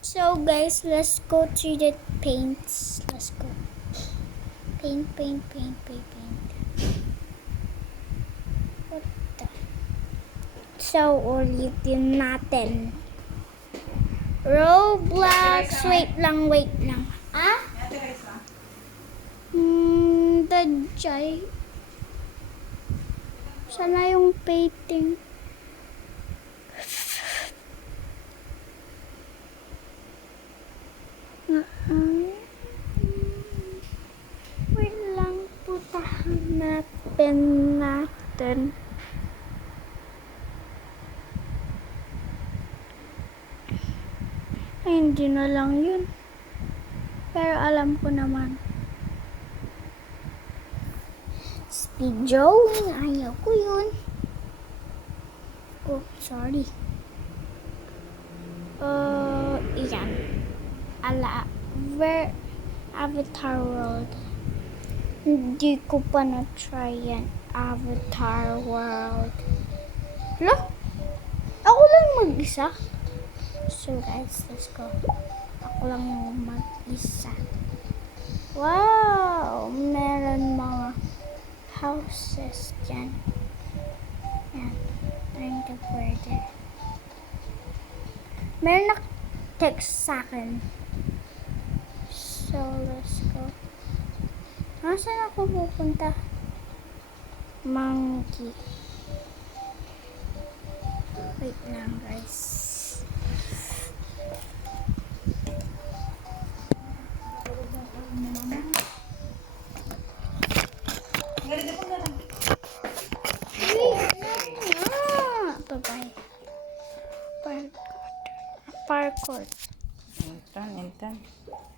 So guys, let's go to the paints. Let's go. Paint. What the? So, ulitin natin. Roblox. Wait lang. Ah? Dajay. Sana yung painting. Wait lang, putahan natin. Ay, hindi na lang yun. Pero alam ko naman. Speed drawing, ayaw ko yun. Oh, sorry. Yan. Avatar World. Hindi ko pa na-try yan. Avatar World. Hala? Ako lang mag-isa. So guys, let's go. Ako lang yung mag-isa. Wow! Meron mga houses dyan. Yan. Trying to pwede. Meron na-text sa akin. So, let's go. Nasaan ako pupunta? Monkey. Wait lang, guys. Bye-bye. Parkour. Entan.